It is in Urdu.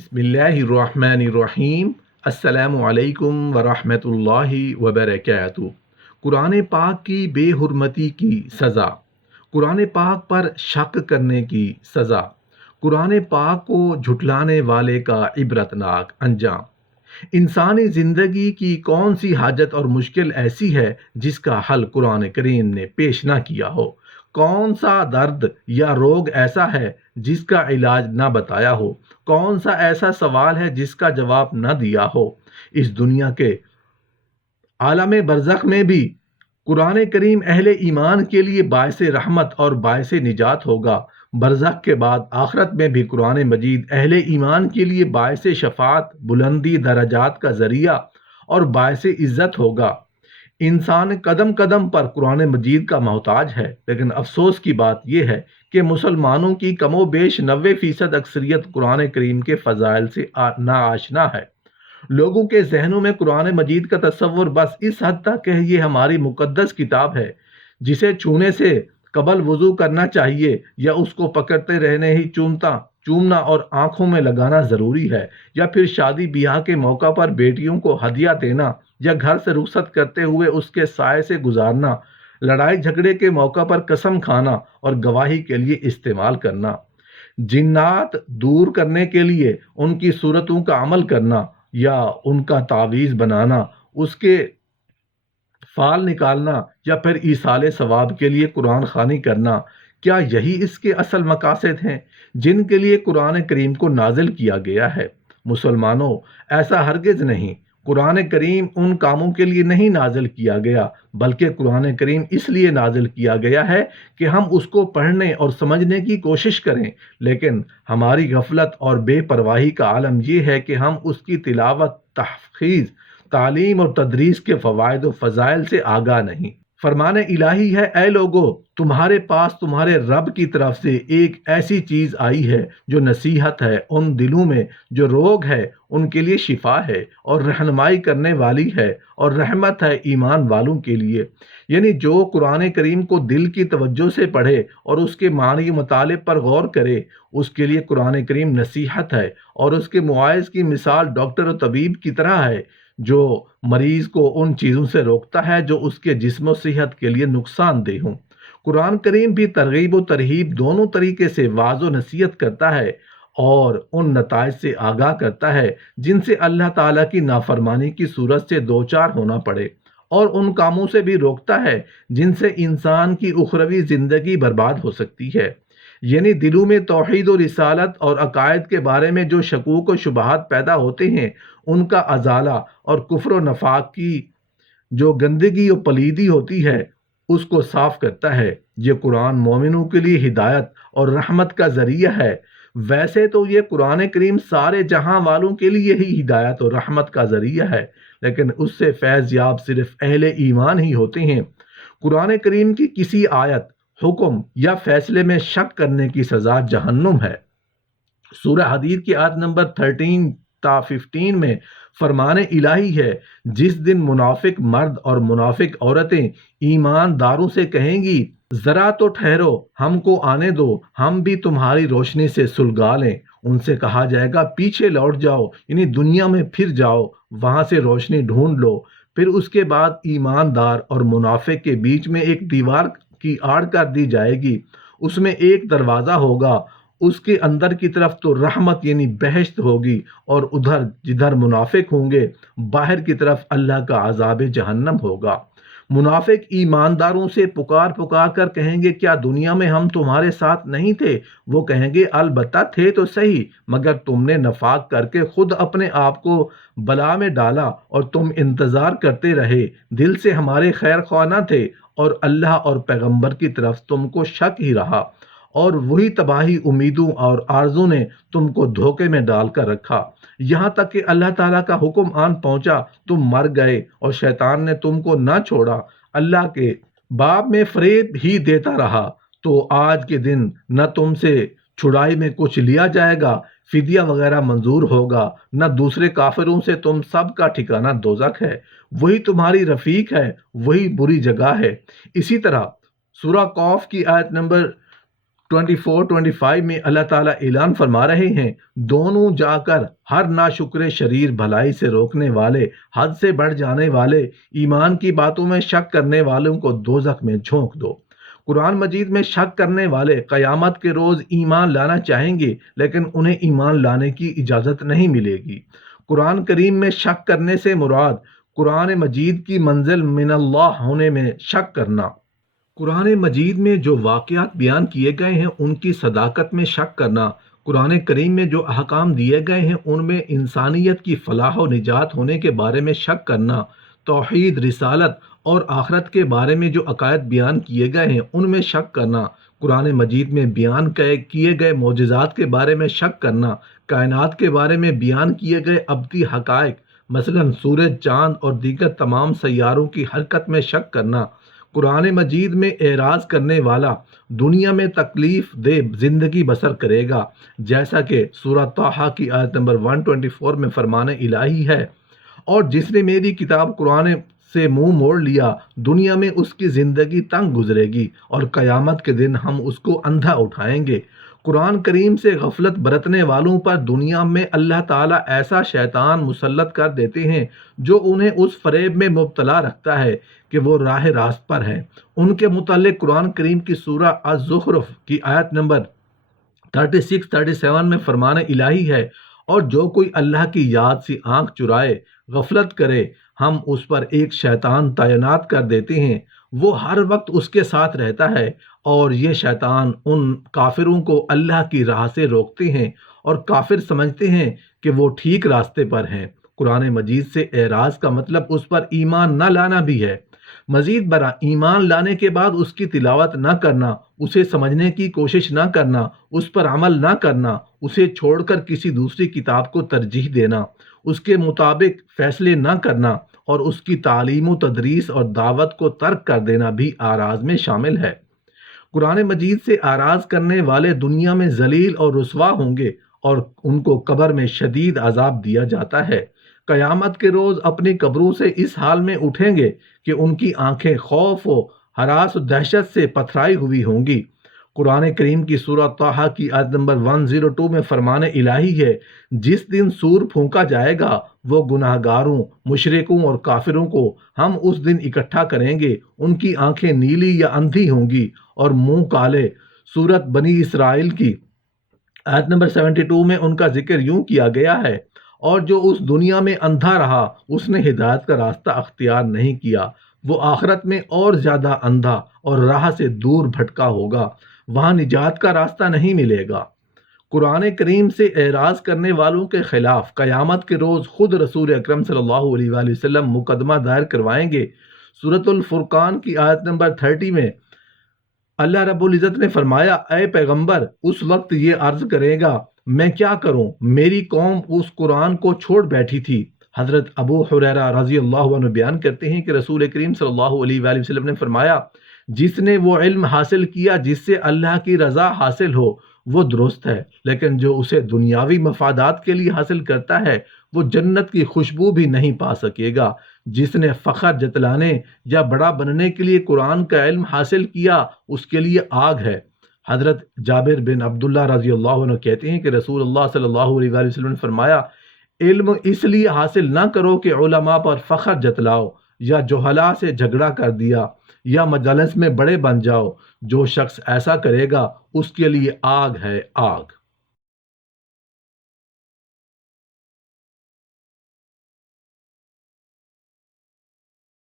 بسم اللہ الرحمن الرحیم۔ السلام علیکم ورحمۃ اللہ وبرکاتہ۔ قرآن پاک کی بے حرمتی کی سزا، قرآن پاک پر شک کرنے کی سزا، قرآن پاک کو جھٹلانے والے کا عبرتناک انجام۔ انسانی زندگی کی کون سی حاجت اور مشکل ایسی ہے جس کا حل قرآن کریم نے پیش نہ کیا ہو؟ کون سا درد یا روگ ایسا ہے جس کا علاج نہ بتایا ہو؟ کون سا ایسا سوال ہے جس کا جواب نہ دیا ہو؟ اس دنیا کے عالم برزخ میں بھی قرآن کریم اہل ایمان کے لیے باعث رحمت اور باعث نجات ہوگا۔ برزخ کے بعد آخرت میں بھی قرآن مجید اہل ایمان کے لیے باعث شفاعت، بلندی درجات کا ذریعہ اور باعث عزت ہوگا۔ انسان قدم قدم پر قرآن مجید کا محتاج ہے، لیکن افسوس کی بات یہ ہے کہ مسلمانوں کی کم و بیش 90% اکثریت قرآن کریم کے فضائل سے ناآشنا ہے۔ لوگوں کے ذہنوں میں قرآن مجید کا تصور بس اس حد تک کہ یہ ہماری مقدس کتاب ہے جسے چھونے سے قبل وضو کرنا چاہیے، یا اس کو پکڑتے رہنے ہی چومنا اور آنکھوں میں لگانا ضروری ہے، یا پھر شادی بیاہ کے موقع پر بیٹیوں کو ہدیہ دینا، یا گھر سے رخصت کرتے ہوئے اس کے سائے سے گزارنا، لڑائی جھگڑے کے موقع پر قسم کھانا اور گواہی کے لیے استعمال کرنا، جنات دور کرنے کے لیے ان کی صورتوں کا عمل کرنا، یا ان کا تعویذ بنانا، اس کے فال نکالنا، یا پھر ایصال ثواب کے لیے قرآن خوانی کرنا۔ کیا یہی اس کے اصل مقاصد ہیں جن کے لیے قرآن کریم کو نازل کیا گیا ہے؟ مسلمانوں، ایسا ہرگز نہیں۔ قرآن کریم ان کاموں کے لیے نہیں نازل کیا گیا، بلکہ قرآن کریم اس لیے نازل کیا گیا ہے کہ ہم اس کو پڑھنے اور سمجھنے کی کوشش کریں، لیکن ہماری غفلت اور بے پرواہی کا عالم یہ ہے کہ ہم اس کی تلاوت، تحفظ، تعلیم اور تدریس کے فوائد و فضائل سے آگاہ نہیں۔ فرمان الہی ہے، اے لوگو، تمہارے پاس تمہارے رب کی طرف سے ایک ایسی چیز آئی ہے جو نصیحت ہے ان دلوں میں جو روگ ہے، ان کے لیے شفا ہے اور رہنمائی کرنے والی ہے اور رحمت ہے ایمان والوں کے لیے۔ یعنی جو قرآن کریم کو دل کی توجہ سے پڑھے اور اس کے معنی و مطالب پر غور کرے، اس کے لیے قرآن کریم نصیحت ہے، اور اس کے مواعظ کی مثال ڈاکٹر و طبیب کی طرح ہے جو مریض کو ان چیزوں سے روکتا ہے جو اس کے جسم و صحت کے لیے نقصان دہ ہوں۔ قرآن کریم بھی ترغیب و ترہیب دونوں طریقے سے واعظ و نصیحت کرتا ہے اور ان نتائج سے آگاہ کرتا ہے جن سے اللہ تعالیٰ کی نافرمانی کی صورت سے دوچار ہونا پڑے، اور ان کاموں سے بھی روکتا ہے جن سے انسان کی اخروی زندگی برباد ہو سکتی ہے۔ یعنی دلوں میں توحید و رسالت اور عقائد کے بارے میں جو شکوک و شبہات پیدا ہوتے ہیں، ان کا ازالہ، اور کفر و نفاق کی جو گندگی و پلیدی ہوتی ہے اس کو صاف کرتا ہے۔ یہ قرآن مومنوں کے لیے ہدایت اور رحمت کا ذریعہ ہے۔ ویسے تو یہ قرآن کریم سارے جہاں والوں کے لیے ہی ہدایت اور رحمت کا ذریعہ ہے، لیکن اس سے فیض یاب صرف اہل ایمان ہی ہوتے ہیں۔ قرآن کریم کی کسی آیت، حکم یا فیصلے میں شک کرنے کی سزا جہنم ہے۔ سورہ حدید کی آیت نمبر 13 تا 15 میں فرمان الہی ہے، جس دن منافق مرد اور منافق عورتیں ایمانداروں سے کہیں گی، ذرا تو ٹھہرو، ہم کو آنے دو، ہم بھی تمہاری روشنی سے سلگا لیں۔ ان سے کہا جائے گا، پیچھے لوٹ جاؤ، یعنی دنیا میں پھر جاؤ، وہاں سے روشنی ڈھونڈ لو۔ پھر اس کے بعد ایماندار اور منافق کے بیچ میں ایک دیوار کی آڑ کر دی جائے گی، اس میں ایک دروازہ ہوگا، اس کے اندر کی طرف تو رحمت یعنی بہشت ہوگی، اور ادھر جدھر منافق ہوں گے باہر کی طرف اللہ کا عذاب جہنم ہوگا۔ منافق ایمانداروں سے پکار پکار کر کہیں گے، کیا دنیا میں ہم تمہارے ساتھ نہیں تھے؟ وہ کہیں گے، البتہ تھے تو صحیح، مگر تم نے نفاق کر کے خود اپنے آپ کو بلا میں ڈالا، اور تم انتظار کرتے رہے، دل سے ہمارے خیر خواہ نہ تھے، اور اللہ اور پیغمبر کی طرف تم کو شک ہی رہا، اور وہی تباہی امیدوں اور آرزوں نے تم کو دھوکے میں ڈال کر رکھا، یہاں تک کہ اللہ تعالیٰ کا حکم آن پہنچا، تم مر گئے، اور شیطان نے تم کو نہ چھوڑا، اللہ کے باب میں فریب ہی دیتا رہا۔ تو آج کے دن نہ تم سے چھڑائی میں کچھ لیا جائے گا، فدیہ وغیرہ منظور ہوگا، نہ دوسرے کافروں سے، تم سب کا ٹھکانہ دوزخ ہے، وہی تمہاری رفیق ہے، وہی بری جگہ ہے۔ اسی طرح سورہ قوف کی آیت نمبر 24-25 میں اللہ تعالیٰ اعلان فرما رہے ہیں، دونوں جا کر ہر ناشکر شریر بھلائی سے روکنے والے، حد سے بڑھ جانے والے، ایمان کی باتوں میں شک کرنے والوں کو دوزخ میں جھونک دو۔ قرآن مجید میں شک کرنے والے قیامت کے روز ایمان لانا چاہیں گے لیکن انہیں ایمان لانے کی اجازت نہیں ملے گی۔ قرآن کریم میں شک کرنے سے مراد قرآن مجید کی منزل من اللہ ہونے میں شک کرنا، قرآن مجید میں جو واقعات بیان کیے گئے ہیں ان کی صداقت میں شک کرنا، قرآن کریم میں جو احکام دیے گئے ہیں ان میں انسانیت کی فلاح و نجات ہونے کے بارے میں شک کرنا، توحید، رسالت اور آخرت کے بارے میں جو عقائد بیان کیے گئے ہیں ان میں شک کرنا، قرآن مجید میں بیان کیے گئے معجزات کے بارے میں شک کرنا، کائنات کے بارے میں بیان کیے گئے ابدی حقائق مثلا سورج، چاند اور دیگر تمام سیاروں کی حرکت میں شک کرنا، قرآن مجید میں اعراض کرنے والا دنیا میں تکلیف دہ زندگی بسر کرے گا، جیسا کہ سورہ طٰہٰ کی آیت نمبر 124 میں فرمان الہی ہے، اور جس نے میری کتاب قرآن سے منہ موڑ لیا دنیا میں اس کی زندگی تنگ گزرے گی اور قیامت کے دن ہم اس کو اندھا اٹھائیں گے۔ قرآن کریم سے غفلت برتنے والوں پر دنیا میں اللہ تعالیٰ ایسا شیطان مسلط کر دیتے ہیں جو انہیں اس فریب میں مبتلا رکھتا ہے کہ وہ راہ راست پر ہیں۔ ان کے متعلق قرآن کریم کی سورہ الزخرف کی آیت نمبر 36-37 میں فرمان الہی ہے، اور جو کوئی اللہ کی یاد سے آنکھ چرائے، غفلت کرے، ہم اس پر ایک شیطان تعینات کر دیتے ہیں، وہ ہر وقت اس کے ساتھ رہتا ہے، اور یہ شیطان ان کافروں کو اللہ کی راہ سے روکتے ہیں اور کافر سمجھتے ہیں کہ وہ ٹھیک راستے پر ہیں۔ قرآن مجید سے اعراض کا مطلب اس پر ایمان نہ لانا بھی ہے۔ مزید برآں ایمان لانے کے بعد اس کی تلاوت نہ کرنا، اسے سمجھنے کی کوشش نہ کرنا، اس پر عمل نہ کرنا، اسے چھوڑ کر کسی دوسری کتاب کو ترجیح دینا، اس کے مطابق فیصلے نہ کرنا اور اس کی تعلیم و تدریس اور دعوت کو ترک کر دینا بھی اعراض میں شامل ہے۔ قرآن مجید سے اعراض کرنے والے دنیا میں ذلیل اور رسوا ہوں گے اور ان کو قبر میں شدید عذاب دیا جاتا ہے۔ قیامت کے روز اپنی قبروں سے اس حال میں اٹھیں گے کہ ان کی آنکھیں خوف و ہراس و دہشت سے پتھرائی ہوئی ہوں گی۔ قرآن کریم کی سورہ طٰہٰ کی آیت نمبر 102 میں فرمان الہی ہے، جس دن سور پھونکا جائے گا وہ گناہ گاروں، مشرکوں اور کافروں کو ہم اس دن اکٹھا کریں گے، ان کی آنکھیں نیلی یا اندھی ہوں گی اور منہ کالے۔ سورۃ بنی اسرائیل کی آیت نمبر 72 میں ان کا ذکر یوں کیا گیا ہے، اور جو اس دنیا میں اندھا رہا اس نے ہدایت کا راستہ اختیار نہیں کیا، وہ آخرت میں اور زیادہ اندھا اور راہ سے دور بھٹکا ہوگا، وہاں نجات کا راستہ نہیں ملے گا۔ قرآن کریم سے اعراض کرنے والوں کے خلاف قیامت کے روز خود رسول اکرم صلی اللہ علیہ وآلہ وسلم مقدمہ دائر کروائیں گے۔ سورۃ الفرقان کی آیت نمبر 30 میں اللہ رب العزت نے فرمایا، اے پیغمبر اس وقت یہ عرض کرے گا میں کیا کروں، میری قوم اس قرآن کو چھوڑ بیٹھی تھی۔ حضرت ابو ہریرہ رضی اللہ عنہ بیان کرتے ہیں کہ رسول کریم صلی اللہ علیہ وآلہ وسلم نے فرمایا، جس نے وہ علم حاصل کیا جس سے اللہ کی رضا حاصل ہو وہ درست ہے، لیکن جو اسے دنیاوی مفادات کے لیے حاصل کرتا ہے وہ جنت کی خوشبو بھی نہیں پا سکے گا۔ جس نے فخر جتلانے یا بڑا بننے کے لیے قرآن کا علم حاصل کیا اس کے لیے آگ ہے۔ حضرت جابر بن عبداللہ رضی اللہ عنہ کہتے ہیں کہ رسول اللہ صلی اللہ علیہ وآلہ وسلم نے فرمایا، علم اس لیے حاصل نہ کرو کہ علماء پر فخر جتلاؤ یا جہلاء سے جھگڑا کر دیا یا مجالس میں بڑے بن جاؤ، جو شخص ایسا کرے گا اس کے لیے آگ ہے، آگ۔